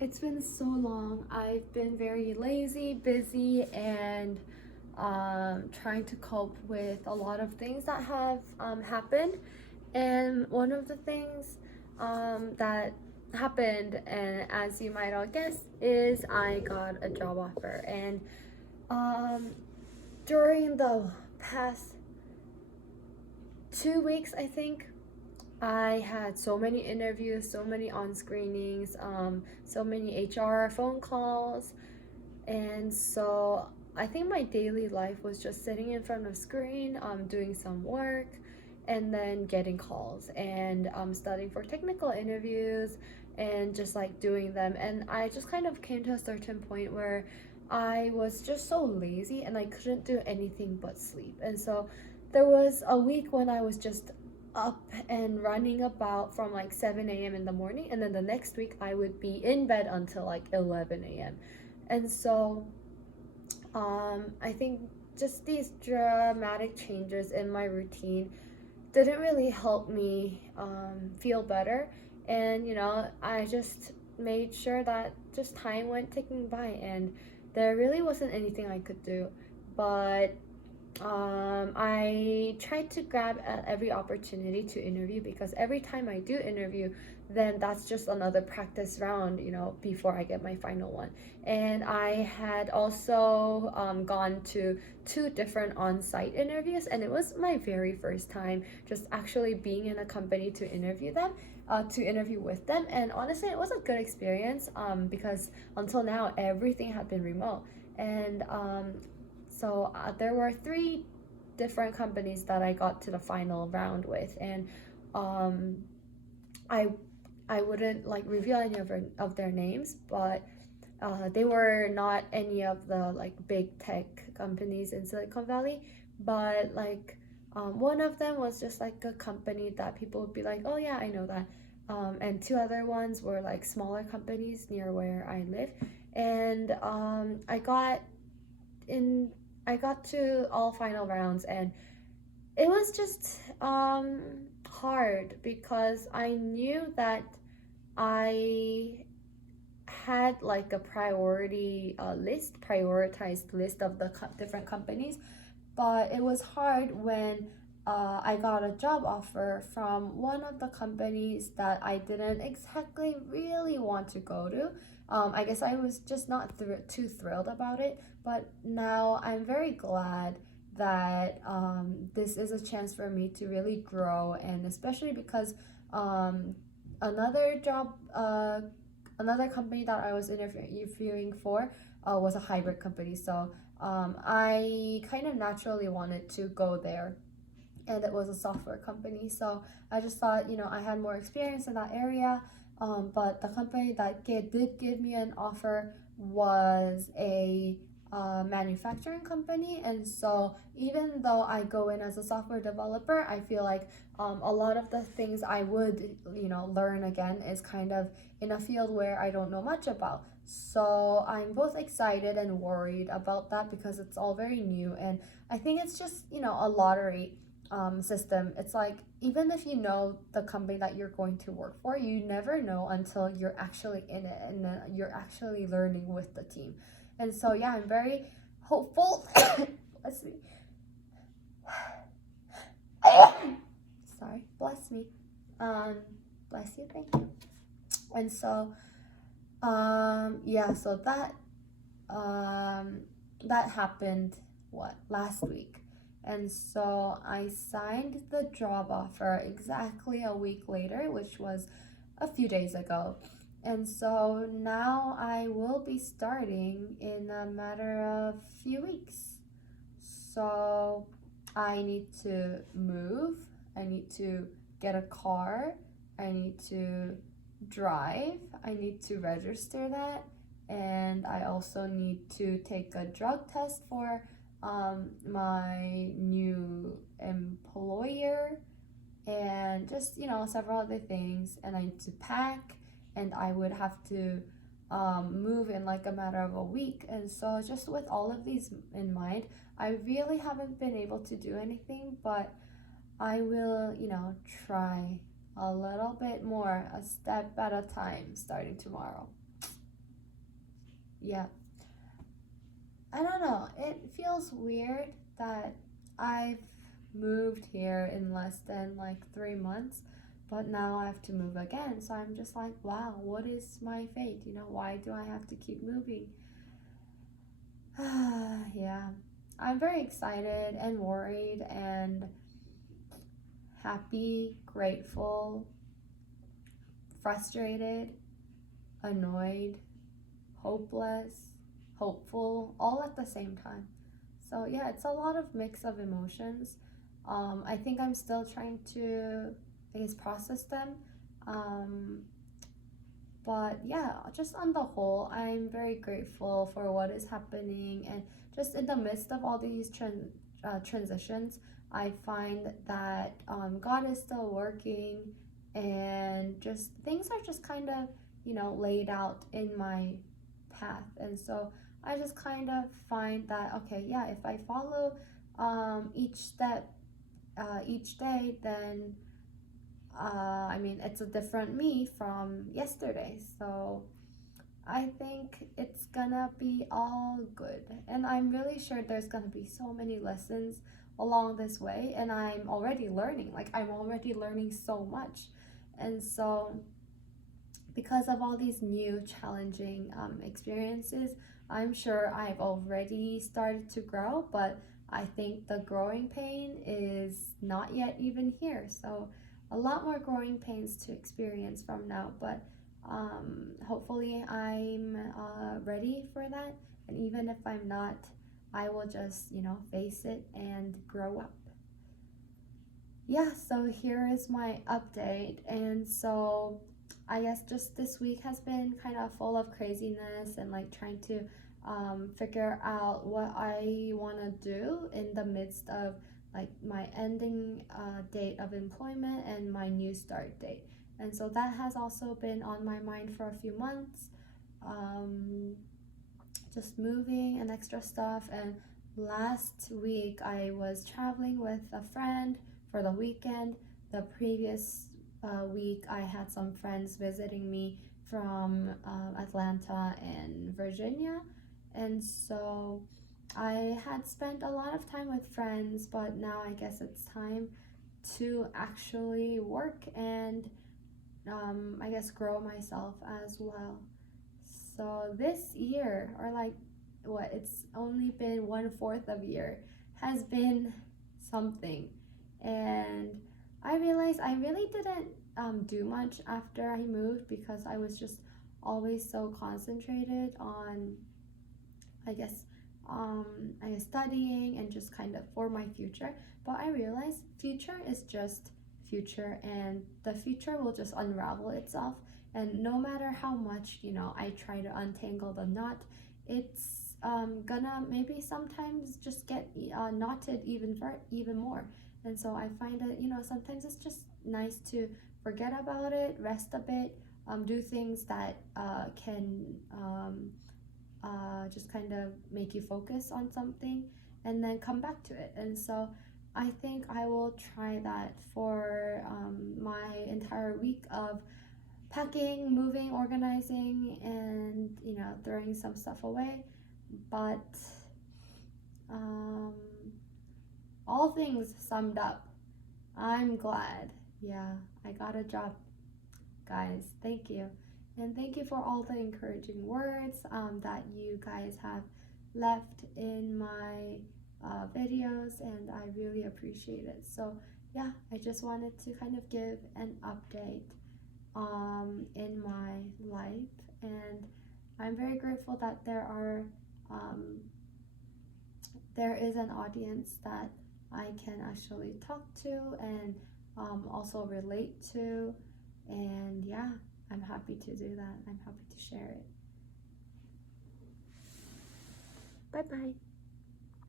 It's been so long. I've been very lazy, busy, and trying to cope with a lot of things that have happened. And one of the things that happened, and as you might all guess, is I got a job offer. And um, during the past 2 weeks, I think, I had so many interviews, so many on screenings, so many HR phone calls, and so I think my daily life was just sitting in front of a screen, doing some work, and then getting calls and studying for technical interviews and just like doing them. And I just kind of came to a certain point where I was just so lazy and I couldn't do anything but sleep. And so there was a week when I was just up and running about from like 7 a.m. in the morning, and then the next week I would be in bed until like 11 a.m. And so I think just these dramatic changes in my routine didn't really help me feel better. And, I just made sure that just time went ticking by and there really wasn't anything I could do. But I tried to grab at every opportunity to interview because every time I do interview, then that's just another practice round, before I get my final one. And I had also gone to two different on site interviews, and it was my very first time just actually being in a company to interview them. To interview with them, and honestly it was a good experience because until now everything had been remote. And there were three different companies that I got to the final round with, and um, I I wouldn't like reveal any of their names, but they were not any of the like big tech companies in Silicon Valley, but like one of them was just like a company that people would be like, oh yeah, I know that. And two other ones were like smaller companies near where I live, and in I got to all final rounds, and it was just hard because I knew that I had like a prioritized list of the different companies, but it was hard when I got a job offer from one of the companies that I didn't exactly really want to go to. I guess I was just not too thrilled about it, but now I'm very glad that this is a chance for me to really grow, and especially because um, another job, another company that I was interviewing for was a hybrid company. So I kind of naturally wanted to go there, and it was a software company. So I just thought, I had more experience in that area. But the company that did give me an offer was a manufacturing company. And so even though I go in as a software developer, I feel like a lot of the things I would, learn again is kind of in a field where I don't know much about. So I'm both excited and worried about that because it's all very new. And I think it's just, a lottery system. It's like even if you know the company that you're going to work for, you never know until you're actually in it and you're actually learning with the team. And so yeah, I'm very hopeful. Let's see. Sorry, bless me. Um, Bless you, thank you. And so yeah, so that happened what last week. And so I signed the job offer exactly a week later, which was a few days ago. And so now I will be starting in a matter of few weeks. So I need to move, I need to get a car, I need to drive, I need to register that, and I also need to take a drug test for my new employer, and just several other things. And I need to pack, and I would have to move in like a matter of a week. And so just with all of these in mind, I really haven't been able to do anything, but I will try a little bit more, a step at a time, starting tomorrow. Yeah. I don't know. It feels weird that I've moved here in less than like 3 months, but now I have to move again. So I'm just like, wow, what is my fate? Why do I have to keep moving? Yeah. I'm very excited and worried and happy, grateful, frustrated, annoyed, hopeless, hopeful, all at the same time. So yeah, it's a lot of mix of emotions. I think I'm still trying to, I guess, process them. Um, but yeah, just on the whole, I'm very grateful for what is happening, and just in the midst of all these transitions, I find that God is still working, and just things are just kind of laid out in my path. And so I just kind of find that, okay, yeah, if I follow each step each day, then I mean, it's a different me from yesterday. So I think it's gonna be all good. And I'm really sure there's gonna be so many lessons along this way. And I'm already learning. Like, I'm already learning so much. And so, because of all these new challenging experiences, I'm sure I've already started to grow, but I think the growing pain is not yet even here. So, a lot more growing pains to experience from now, but hopefully I'm ready for that. And even if I'm not, I will just, face it and grow up. Yeah, so here is my update. And so I guess just this week has been kind of full of craziness and like trying to figure out what I want to do in the midst of like my ending date of employment and my new start date. And so that has also been on my mind for a few months. Um, just moving and extra stuff. And last week I was traveling with a friend for the weekend. The previous week I had some friends visiting me from Atlanta and Virginia. And so I had spent a lot of time with friends, but now I guess it's time to actually work and I guess grow myself as well. So this year, or like what, it's only been 1/4 of a year, has been something. And I realized I really didn't do much after I moved because I was just always so concentrated on, I guess, studying and just kind of for my future. But I realized future is just future, and the future will just unravel itself. And no matter how much I try to untangle the knot, it's gonna maybe sometimes just get knotted even more. And so I find that sometimes it's just nice to forget about it, rest a bit, do things that can just kind of make you focus on something and then come back to it. And so I think I will try that for my entire week of packing, moving, organizing, and throwing some stuff away. But um, all things summed up, I'm glad. Yeah, I got a job, guys. Thank you. And thank you for all the encouraging words that you guys have left in my videos, and I really appreciate it. So, yeah, I just wanted to kind of give an update in my life, and I'm very grateful that there is an audience that I can actually talk to and also relate to. And yeah, I'm happy to do that. I'm happy to share it. Bye bye.